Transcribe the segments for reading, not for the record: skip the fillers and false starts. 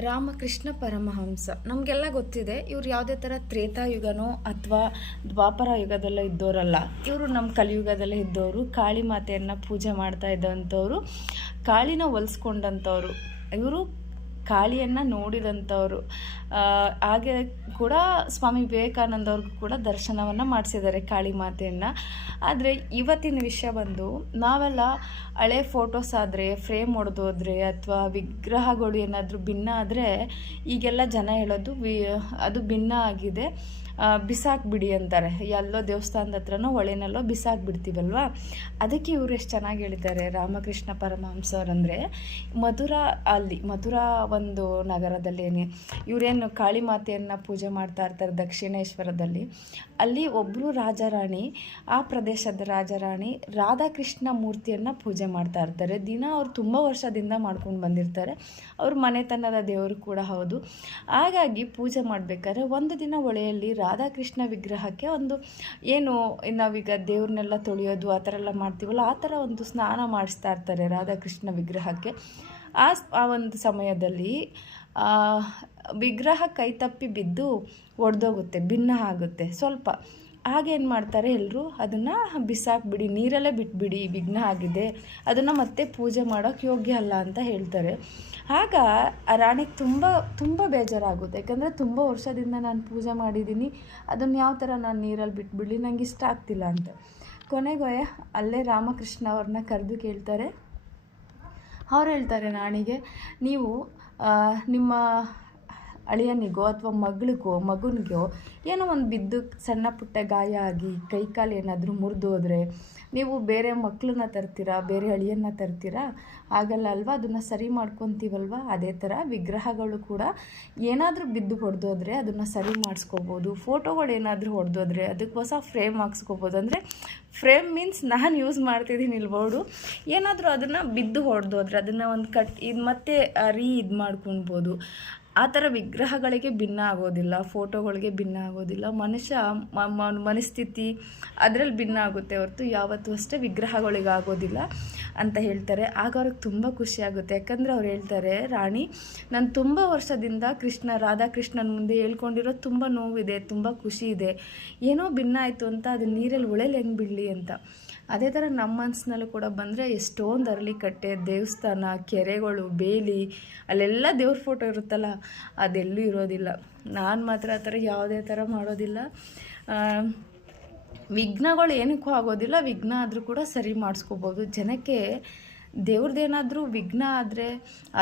ರಾಮಕೃಷ್ಣ ಪರಮಹಂಸ ನಮಗೆಲ್ಲ ಗೊತ್ತಿದೆ. ಇವ್ರು ಯಾವುದೇ ಥರ ತ್ರೇತಾಯುಗನೋ ಅಥವಾ ದ್ವಾಪರ ಯುಗದಲ್ಲೇ ಇದ್ದವರಲ್ಲ. ಇವರು ನಮ್ಮ ಕಲಿಯುಗದಲ್ಲೇ ಇದ್ದವರು, ಕಾಳಿ ಮಾತೆಯನ್ನು ಪೂಜೆ ಮಾಡ್ತಾ ಇದ್ದಂಥವ್ರು, ಕಾಳಿನ ಹೊಲಿಸ್ಕೊಂಡಂಥವ್ರು. ಇವರು ಕಾಳಿಯನ್ನು ನೋಡಿದಂಥವ್ರು. ಹಾಗೆ ಕೂಡ ಸ್ವಾಮಿ ವಿವೇಕಾನಂದ ಅವ್ರಿಗೂ ಕೂಡ ದರ್ಶನವನ್ನು ಮಾಡಿಸಿದ್ದಾರೆ ಕಾಳಿ ಮಾತೆಯನ್ನು. ಆದರೆ ಇವತ್ತಿನ ವಿಷಯ ಬಂದು, ನಾವೆಲ್ಲ ಹಳೆ ಫೋಟೋಸ್ ಆದರೆ, ಫ್ರೇಮ್ ಹೊಡೆದೋದ್ರೆ ಅಥವಾ ವಿಗ್ರಹಗಳು ಏನಾದರೂ ಭಿನ್ನ ಆದರೆ ಈಗೆಲ್ಲ ಜನ ಹೇಳೋದು ಅದು ಭಿನ್ನ ಆಗಿದೆ, ಬಿಸಾಕ್ಬಿಡಿ ಅಂತಾರೆ. ಎಲ್ಲೋ ದೇವಸ್ಥಾನದ ಹತ್ರನೋ ಹೊಳೆನಲ್ಲೋ ಬಿಸಾಕ್ಬಿಡ್ತೀವಲ್ವ. ಅದಕ್ಕೆ ಇವರು ಎಷ್ಟು ಚೆನ್ನಾಗಿ ಹೇಳಿದ್ದಾರೆ ರಾಮಕೃಷ್ಣ ಪರಮಹಂಸವ್ರಂದರೆ, ಮಥುರಾ ಒಂದು ನಗರದಲ್ಲೇನೆ ಇವರೇನು ಕಾಳಿ ಮಾತೆಯನ್ನು ಪೂಜೆ ಮಾಡ್ತಾ ಇರ್ತಾರೆ ದಕ್ಷಿಣೇಶ್ವರದಲ್ಲಿ. ಅಲ್ಲಿ ಒಬ್ಬರು ರಾಜಾರಾಣಿ, ಆ ಪ್ರದೇಶದ ರಾಜಾರಾಣಿ ರಾಧಾಕೃಷ್ಣ ಮೂರ್ತಿಯನ್ನು ಪೂಜೆ ಮಾಡ್ತಾ ಇರ್ತಾರೆ. ದಿನ ಅವ್ರು ತುಂಬ ವರ್ಷದಿಂದ ಮಾಡ್ಕೊಂಡು ಬಂದಿರ್ತಾರೆ. ಅವ್ರ ಮನೆತನದ ದೇವರು ಕೂಡ ಹೌದು. ಹಾಗಾಗಿ ಪೂಜೆ ಮಾಡಬೇಕಾದ್ರೆ ಒಂದು ದಿನ ಹೊಳೆಯಲ್ಲಿ ರಾಧಾಕೃಷ್ಣ ವಿಗ್ರಹಕ್ಕೆ ಒಂದು ಏನು ನಾವೀಗ ದೇವ್ರನ್ನೆಲ್ಲ ತೊಳೆಯೋದು ಆ ಥರ ಎಲ್ಲ ಮಾಡ್ತೀವಲ್ಲ, ಆ ಥರ ಒಂದು ಸ್ನಾನ ಮಾಡಿಸ್ತಾ ಇರ್ತಾರೆ ರಾಧಾಕೃಷ್ಣ ವಿಗ್ರಹಕ್ಕೆ. ಆ ಒಂದು ಸಮಯದಲ್ಲಿ ವಿಗ್ರಹ ಕೈ ತಪ್ಪಿ ಬಿದ್ದು ಒಡೆದೋಗುತ್ತೆ, ಭಿನ್ನ ಆಗುತ್ತೆ ಸ್ವಲ್ಪ. ಹಾಗೇನು ಮಾಡ್ತಾರೆ ಎಲ್ಲರೂ, ಅದನ್ನು ಬಿಸಾಕ್ಬಿಡಿ, ನೀರಲ್ಲೇ ಬಿಟ್ಬಿಡಿ, ವಿಘ್ನ ಆಗಿದೆ, ಅದನ್ನು ಮತ್ತೆ ಪೂಜೆ ಮಾಡೋಕ್ಕೆ ಯೋಗ್ಯ ಅಲ್ಲ ಅಂತ ಹೇಳ್ತಾರೆ. ಆಗ ಆ ರಾಣಿಗೆ ತುಂಬ ಬೇಜಾರಾಗುತ್ತೆ. ಯಾಕಂದರೆ ತುಂಬ ವರ್ಷದಿಂದ ನಾನು ಪೂಜೆ ಮಾಡಿದ್ದೀನಿ, ಅದನ್ನು ಯಾವ ಥರ ನಾನು ನೀರಲ್ಲಿ ಬಿಟ್ಬಿಡಲಿ, ನನಗೆ ಇಷ್ಟ ಆಗ್ತಿಲ್ಲ ಅಂತ. ಕೊನೆಗೆ ಅಲ್ಲೇ ರಾಮಕೃಷ್ಣ ಅವ್ರನ್ನ ಕರೆದು ಕೇಳ್ತಾರೆ. ಅವ್ರು ಹೇಳ್ತಾರೆ ರಾಣಿಗೆ, ನೀವು ನಿಮ್ಮ ಅಳಿಯನಿಗೋ ಅಥವಾ ಮಗನಿಗೋ ಏನೋ ಒಂದು ಬಿದ್ದು ಸಣ್ಣ ಪುಟ್ಟ ಗಾಯ ಆಗಿ ಕೈಕಾಲು ಏನಾದರೂ ಮುರಿದು ಹೋದರೆ ನೀವು ಬೇರೆ ಮಕ್ಕಳನ್ನ ತರ್ತೀರಾ, ಬೇರೆ ಅಳಿಯನ್ನ ತರ್ತೀರಾ? ಆಗಲ್ಲ ಅಲ್ವಾ, ಅದನ್ನು ಸರಿ ಮಾಡ್ಕೊತೀವಲ್ವ. ಅದೇ ಥರ ವಿಗ್ರಹಗಳು ಕೂಡ ಏನಾದರೂ ಬಿದ್ದು ಹೊಡೆದೋದ್ರೆ ಅದನ್ನು ಸರಿ ಮಾಡಿಸ್ಕೋಬೋದು. ಫೋಟೋಗಳು ಏನಾದರೂ ಹೊಡೆದೋದ್ರೆ ಅದಕ್ಕೆ ಹೊಸ ಫ್ರೇಮ್ ಹಾಕ್ಸ್ಕೋಬೋದು. ಅಂದರೆ ಫ್ರೇಮ್ ಮೀನ್ಸ್ ನಾನು ಯೂಸ್ ಮಾಡ್ತಿದ್ದೀನಿ ಬೋರ್ಡು, ಏನಾದರೂ ಅದನ್ನು ಬಿದ್ದು ಹೊಡೆದೋದ್ರೆ ಅದನ್ನು ಒಂದು ಇದು ಮತ್ತೆ ಇದು ಮಾಡ್ಕೊಳ್ಬೋದು. ಆ ಥರ ವಿಗ್ರಹಗಳಿಗೆ ಭಿನ್ನ ಆಗೋದಿಲ್ಲ, ಫೋಟೋಗಳಿಗೆ ಭಿನ್ನ ಆಗೋದಿಲ್ಲ. ಮನುಷ್ಯ ಮನಸ್ಥಿತಿ ಅದರಲ್ಲಿ ಭಿನ್ನ ಆಗುತ್ತೆ ಹೊರತು ಯಾವತ್ತೂ ಅಷ್ಟೇ ವಿಗ್ರಹಗಳಿಗೆ ಆಗೋದಿಲ್ಲ ಅಂತ ಹೇಳ್ತಾರೆ. ಆಗ ಅವ್ರಿಗೆ ತುಂಬ ಖುಷಿಯಾಗುತ್ತೆ. ಯಾಕಂದರೆ ಅವ್ರು ಹೇಳ್ತಾರೆ, ರಾಣಿ, ನಾನು ತುಂಬ ವರ್ಷದಿಂದ ರಾಧಾಕೃಷ್ಣನ ಮುಂದೆ ಹೇಳ್ಕೊಂಡಿರೋ ತುಂಬ ನೋವಿದೆ, ತುಂಬ ಖುಷಿ ಇದೆ, ಏನೋ ಭಿನ್ನ ಆಯಿತು ಅಂತ ಅದು ನೀರಲ್ಲಿ ಹೊಳೆಲಿ ಹೆಂಗೆ ಬಿಡಲಿ ಅಂತ. ಅದೇ ಥರ ನಮ್ಮ ಮನಸ್ಸಿನಲ್ಲೂ ಕೂಡ ಬಂದರೆ ಎಷ್ಟೊಂದು ಅರಳಿಕಟ್ಟೆ, ದೇವಸ್ಥಾನ, ಕೆರೆಗಳು, ಬೇಲಿ, ಅಲ್ಲೆಲ್ಲ ದೇವ್ರ ಫೋಟೋ ಇರುತ್ತಲ್ಲ, ಅದೆಲ್ಲೂ ಇರೋದಿಲ್ಲ. ನಾನು ಮಾತ್ರ ಆ ಥರ ಯಾವುದೇ ಥರ ಮಾಡೋದಿಲ್ಲ. ವಿಘ್ನಗಳು ಏನಕ್ಕೂ ಆಗೋದಿಲ್ಲ, ವಿಘ್ನ ಆದರೂ ಕೂಡ ಸರಿ ಮಾಡಿಸ್ಕೋಬೋದು. ಜನಕ್ಕೆ ದೇವ್ರದ್ದೇನಾದರೂ ವಿಘ್ನ ಆದರೆ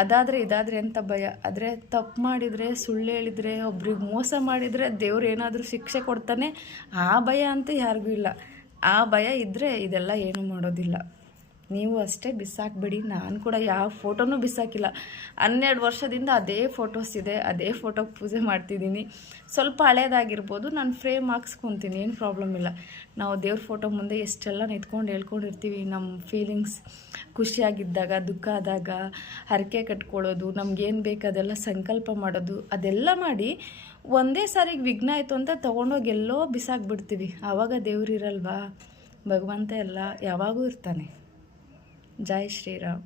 ಅದಾದರೆ ಇದಾದರೆ ಅಂತ ಭಯ. ಆದರೆ ತಪ್ಪು ಮಾಡಿದರೆ, ಸುಳ್ಳು ಹೇಳಿದರೆ, ಒಬ್ರಿಗೆ ಮೋಸ ಮಾಡಿದರೆ ದೇವ್ರು ಏನಾದರೂ ಶಿಕ್ಷೆ ಕೊಡ್ತಾನೆ, ಆ ಭಯ ಅಂತೂ ಯಾರಿಗೂ ಇಲ್ಲ. ಆ ಭಯ ಇದ್ದರೆ ಇದೆಲ್ಲ ಏನೂ ಮಾಡೋದಿಲ್ಲ. ನೀವು ಅಷ್ಟೇ ಬಿಸಾಕ್ಬಿಡಿ. ನಾನು ಕೂಡ ಯಾವ ಫೋಟೋನೂ ಬಿಸಾಕಿಲ್ಲ. 12 ವರ್ಷದಿಂದ ಅದೇ ಫೋಟೋಸ್ ಇದೆ, ಅದೇ ಫೋಟೋಗೆ ಪೂಜೆ ಮಾಡ್ತಿದ್ದೀನಿ. ಸ್ವಲ್ಪ ಹಳೇದಾಗಿರ್ಬೋದು, ನಾನು ಫ್ರೇಮ್ ಹಾಕ್ಸ್ಕೊತೀನಿ, ಏನು ಪ್ರಾಬ್ಲಮ್ ಇಲ್ಲ. ನಾವು ದೇವ್ರ ಫೋಟೋ ಮುಂದೆ ಎಷ್ಟೆಲ್ಲ ನಿಂತ್ಕೊಂಡು ಹೇಳ್ಕೊಂಡಿರ್ತೀವಿ ನಮ್ಮ ಫೀಲಿಂಗ್ಸ್. ಖುಷಿಯಾಗಿದ್ದಾಗ, ದುಃಖ ಆದಾಗ, ಹರಕೆ ಕಟ್ಕೊಳ್ಳೋದು, ನಮಗೇನು ಬೇಕು ಅದೆಲ್ಲ ಸಂಕಲ್ಪ ಮಾಡೋದು, ಅದೆಲ್ಲ ಮಾಡಿ ಒಂದೇ ಸಾರಿಗೆ ವಿಘ್ನ ಆಯಿತು ಅಂತ ತೊಗೊಂಡೋಗಿ ಎಲ್ಲೋ ಬಿಸಾಕ್ಬಿಡ್ತೀವಿ. ಆವಾಗ ದೇವ್ರು ಇರಲ್ವಾ? ಭಗವಂತ ಎಲ್ಲ ಯಾವಾಗೂ ಇರ್ತಾನೆ. ಜೈ ಶ್ರೀರಾಮ್.